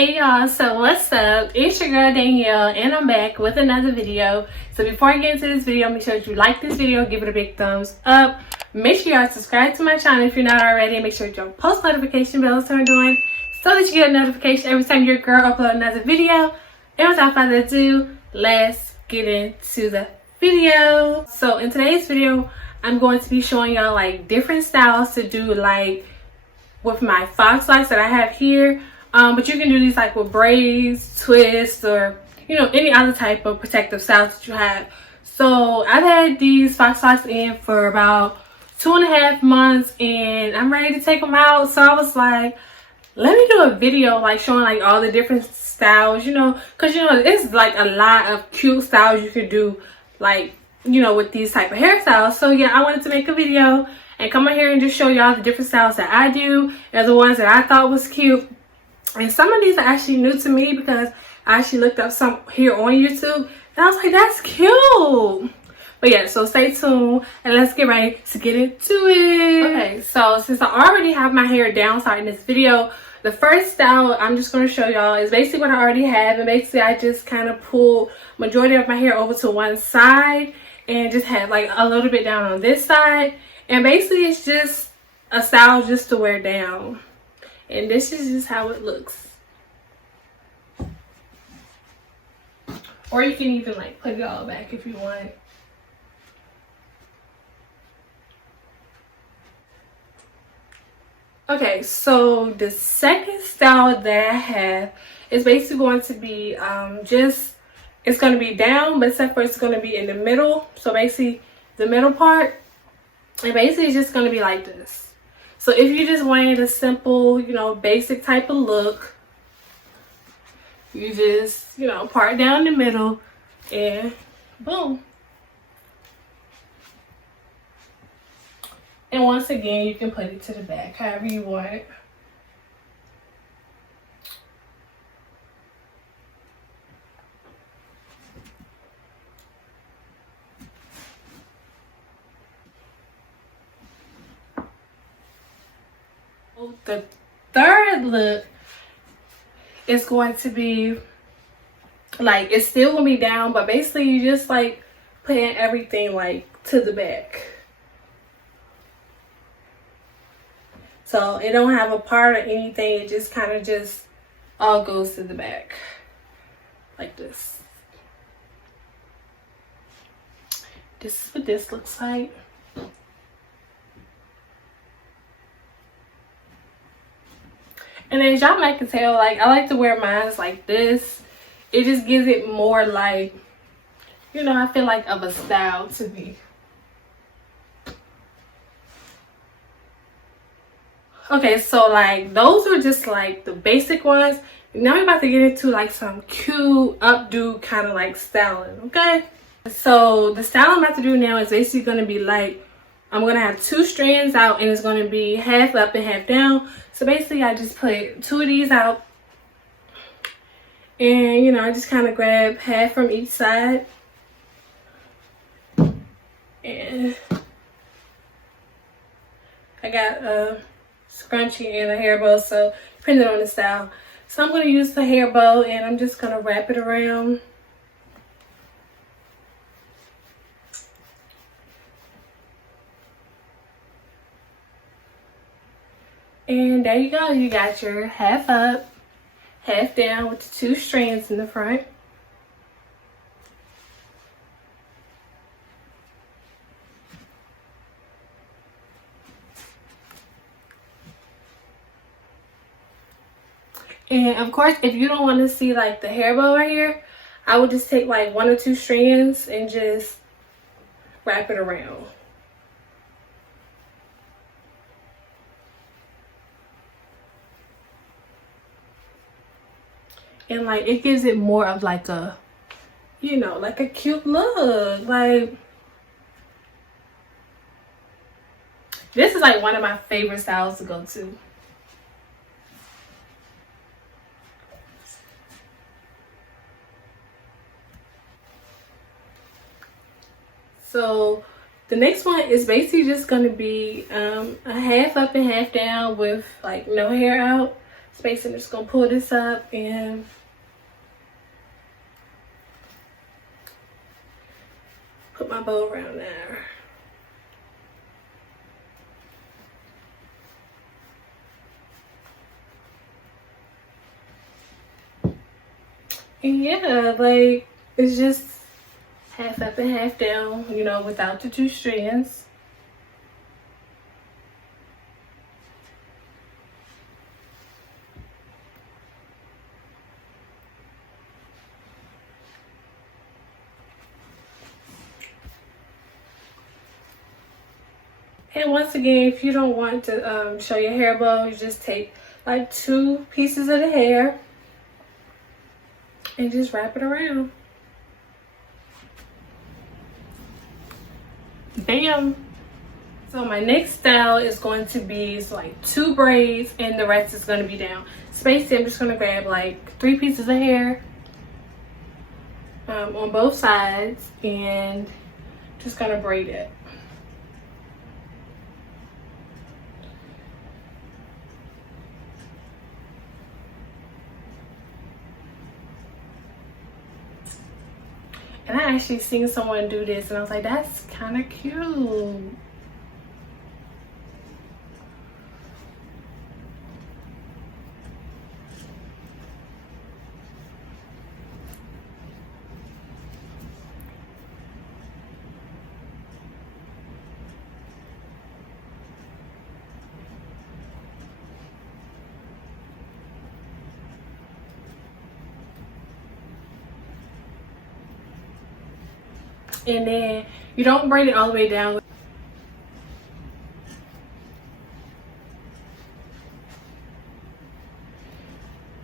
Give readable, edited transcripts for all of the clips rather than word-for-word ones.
Hey y'all, so what's up? It's your girl Danielle and I'm back with another video. So before I get into this video, make sure that you like this video, give it a big thumbs up. Make sure y'all subscribe to my channel if you're not already. Make sure your post notification bell is turned on so that you get a notification every time your girl uploads another video. And without further ado, let's get into the video. So in today's video, I'm going to be showing y'all like different styles to do like with my Faux Locs that I have here. But you can do these like with braids, twists, or you know, any other type of protective styles that you have. So I've had these Faux Locs in for about 2.5 months and I'm ready to take them out. So I was like, let me do a video like showing like all the different styles, you know, because you know it's like a lot of cute styles you can do like, you know, with these type of hairstyles. So yeah, I wanted to make a video and come on here and just show y'all the different styles that I do and the ones that I thought was cute. And some of these are actually new to me because I actually looked up some here on YouTube and I was like, that's cute. But yeah, so stay tuned and let's get ready to get into it. Okay, so since I already have my hair down starting this video, the first style I'm just going to show y'all is basically what I already have. And basically I just kind of pulled majority of my hair over to one side and just had like a little bit down on this side. And basically it's just a style just to wear down. And this is just how it looks. Or you can even like put it all back if you want. Okay, so the second style that I have is basically going to be it's going to be down, but except for it's going to be in the middle. So basically the middle part, and basically it's just going to be like this. So if you just wanted a simple, you know, basic type of look, you just, you know, part down the middle and boom. And once again, you can put it to the back, however you want. The third look is going to be like, it's still gonna be down, but basically you just like putting everything like to the back. So it don't have a part or anything, it just kind of just all goes to the back like this. This is what this looks like. And as y'all might can tell, like I like to wear mine like this. It just gives it more like, you know, I feel like of a style to me. Okay, so like those are just like the basic ones. Now we're about to get into like some cute updo kind of like styling, okay? So the style I'm about to do now is basically going to be like, I'm going to have 2 strands out and it's going to be half up and half down. So basically I just put 2 of these out. And, you know, I just kind of grab half from each side. And I got a scrunchie and a hair bow, so depending on the style. So I'm going to use the hair bow and I'm just going to wrap it around. And there you go, you got your half up, half down with the 2 strands in the front. And of course, if you don't want to see like the hair bow right here, I would just take like 1 or 2 strands and just wrap it around. And like it gives it more of like a, you know, like a cute look. Like this is like one of my favorite styles to go to. So the next one is basically just going to be a half up and half down with like no hair out. So basically, I'm just gonna pull this up and put my bow around there. And yeah, like, it's just half up and half down, you know, without the 2 strands. And once again, if you don't want to show your hair bow, you just take like 2 pieces of the hair and just wrap it around. Bam! So my next style is going to be like 2 braids and the rest is going to be down. So basically, I'm just going to grab like 3 pieces of hair on both sides and just going to braid it. And I actually seen someone do this and I was like, that's kind of cute. And then you don't braid it all the way down.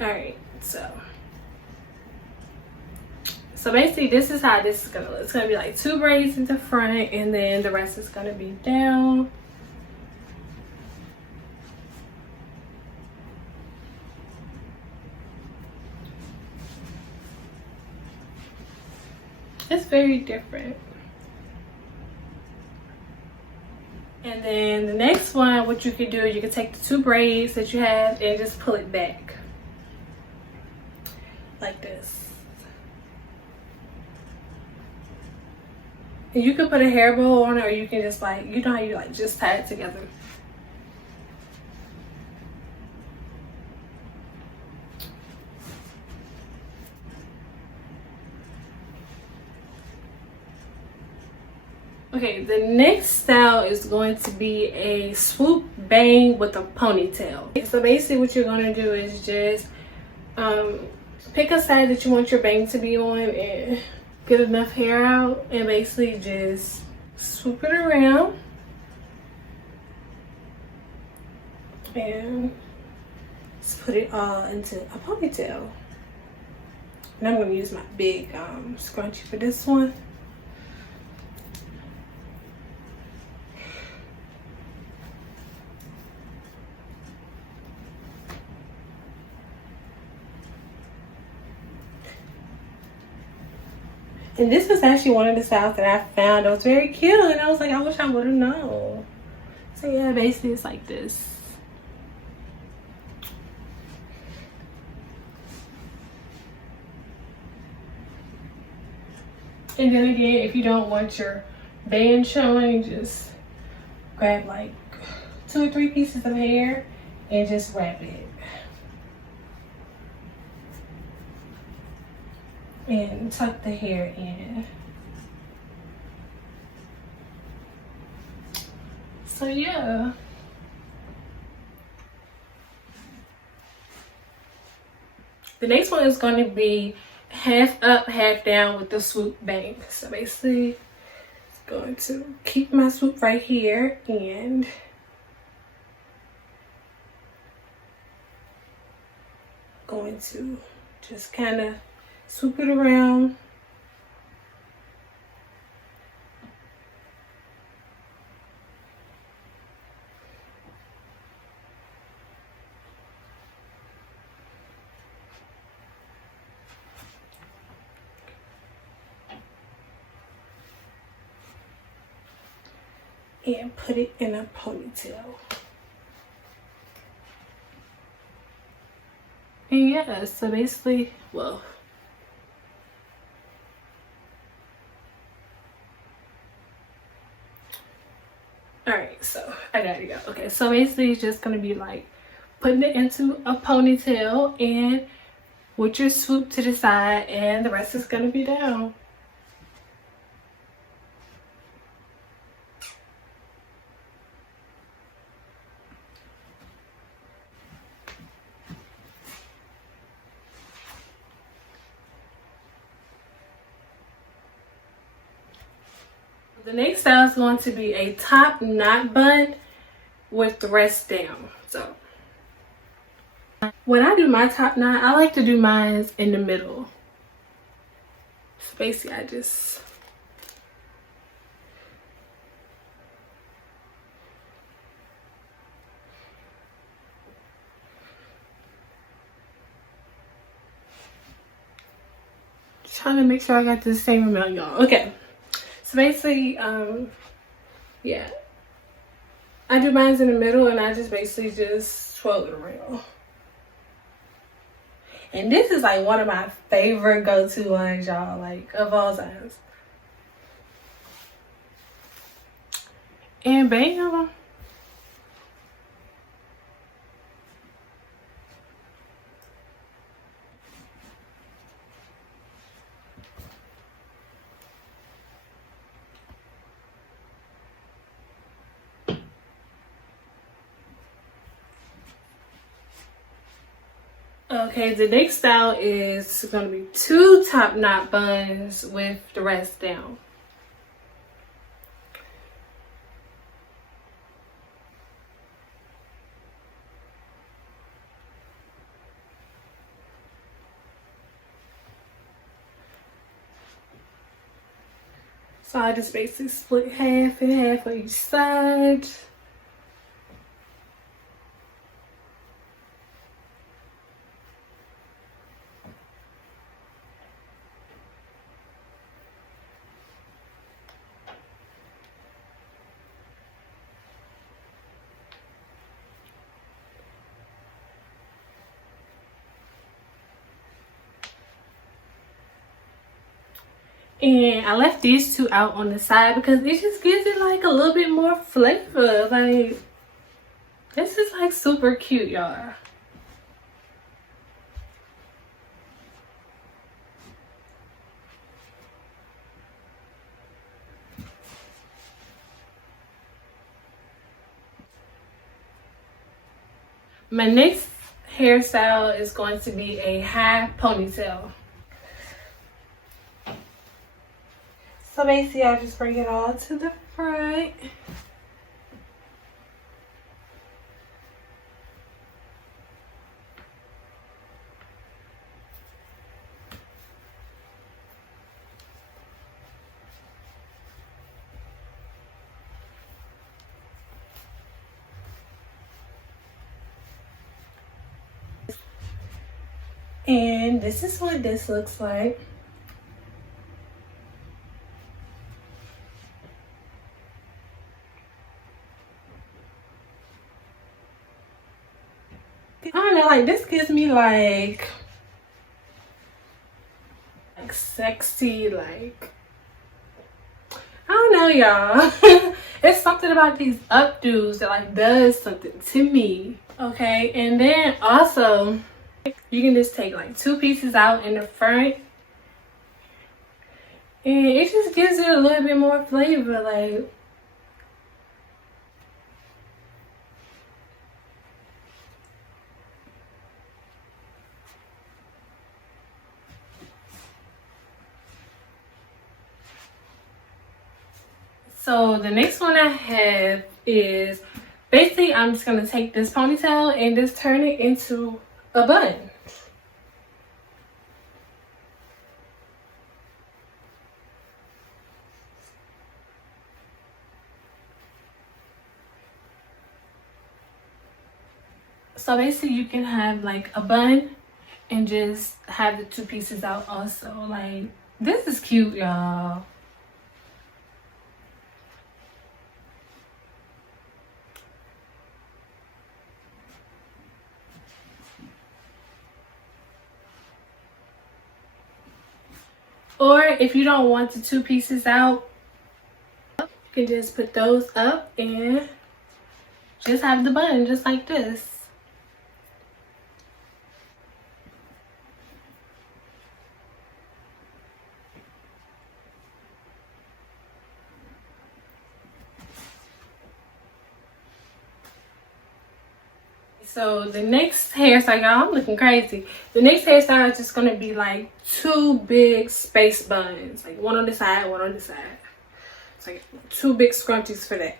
Alright, so basically this is how this is gonna look. It's gonna be like 2 braids in the front and then the rest is gonna be down. It's very different. And then the next one, what you can do is you can take the 2 braids that you have and just pull it back like this. And you can put a hair bow on it, or you can just like, you know how you like just tie it together. Okay, the next style is going to be a swoop bang with a ponytail. So basically what you're going to do is just pick a side that you want your bang to be on and get enough hair out and basically just swoop it around and just put it all into a ponytail. And I'm going to use my big scrunchie for this one. And this was actually one of the styles that I found that was very cute. And I was like, I wish I would have known. So yeah, basically it's like this. And then again, if you don't want your band showing, just grab like 2 or 3 pieces of hair and just wrap it. And tuck the hair in. So yeah. The next one is going to be half up, half down with the swoop bang. So basically, it's going to keep my swoop right here and going to just kind of swoop it around. And put it in a ponytail. And yeah, so basically, well, alright, so I gotta go. Okay, so basically it's just gonna be like putting it into a ponytail and with your swoop to the side, and the rest is gonna be down. The next style is going to be a top knot bun with the rest down. So when I do my top knot, I like to do mine in the middle. So basically I just trying to make sure I got the same amount, y'all. Okay, so basically yeah, I do mine in the middle and I just basically just swirl it around. And this is like one of my favorite go-to ones, y'all, like of all times. And bam. Okay, the next style is going to be 2 top knot buns with the rest down. So I just basically split half and half on each side. And I left these 2 out on the side because it just gives it like a little bit more flavor. Like, this is like super cute, y'all. My next hairstyle is going to be a high ponytail. So basically I just bring it all to the front. And this is what this looks like. I don't know, like this gives me like sexy, like, I don't know, y'all. It's something about these updos that like does something to me. Okay, and then also you can just take like 2 pieces out in the front and it just gives it a little bit more flavor. Like, so the next one I have is basically I'm just gonna take this ponytail and just turn it into a bun. So basically you can have like a bun and just have the 2 pieces out also. Like, this is cute, y'all. Or if you don't want the two pieces out, you can just put those up and just have the bun just like this. So the next hairstyle, y'all, I'm looking crazy. The next hairstyle is just gonna be like two big space buns, like one on the side, one on the side. It's like two big scrunchies for that.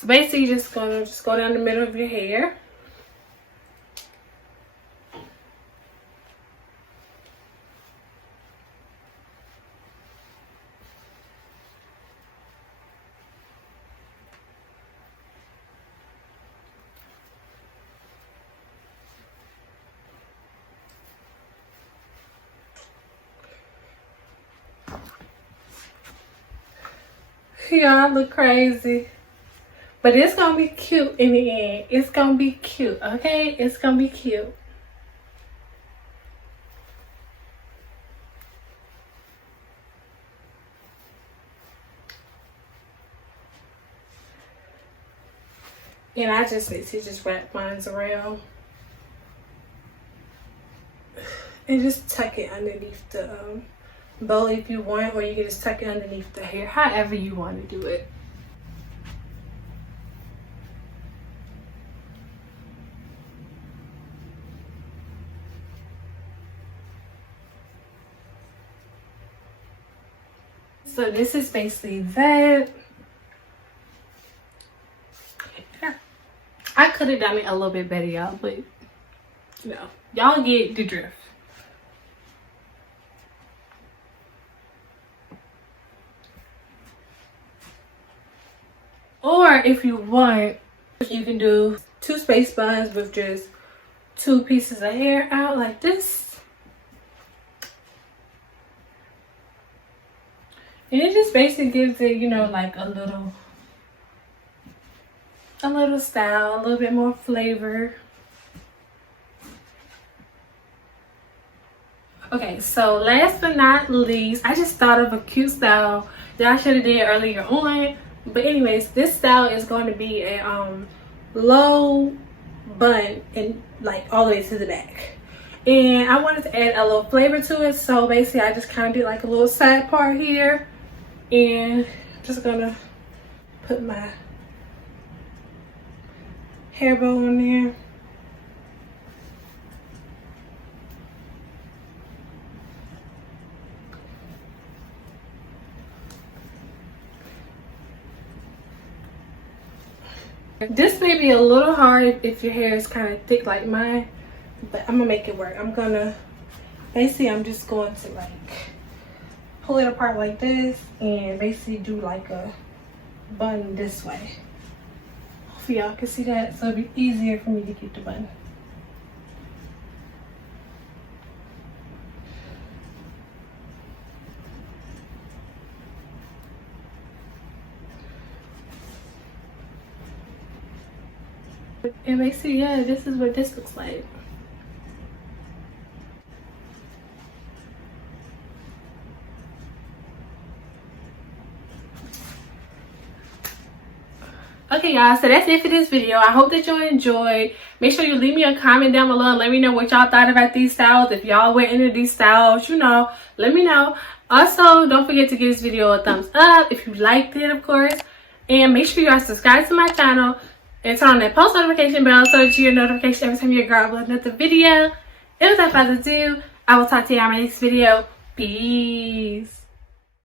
So basically, just gonna go down the middle of your hair. Y'all look crazy, but it's gonna be cute in the end. It's gonna be cute, okay? It's gonna be cute. And I just basically just wrap mine around and just tuck it underneath the bow if you want, or you can just tuck it underneath the hair, however you want to do it. So this is basically that. I could have done it a little bit better, y'all, but you know, y'all get the drift. Or if you want, you can do two space buns with just two pieces of hair out like this. And it just basically gives it, you know, like a little style, a little bit more flavor. Okay, so last but not least, I just thought of a cute style that I should have did earlier on. But anyways, this style is going to be a low bun and like all the way to the back. And I wanted to add a little flavor to it, so basically I just kind of did like a little side part here. And I'm just gonna put my hair bow on there. This may be a little hard if your hair is kind of thick like mine, but I'm gonna make it work. I'm just going to like pull it apart like this and basically do like a bun this way. Hopefully y'all can see that, so it'll be easier for me to get the bun. And basically, yeah, this is what this looks like. Okay, y'all, so that's it for this video. I hope that you enjoyed. Make sure you leave me a comment down below and let me know what y'all thought about these styles. If y'all were into these styles, you know, let me know. Also, don't forget to give this video a thumbs up if you liked it, of course. And make sure you are subscribed to my channel and turn on that post notification bell so that you get a notification every time your girl uploads another video. And without further ado, I will talk to you on my next video. Peace.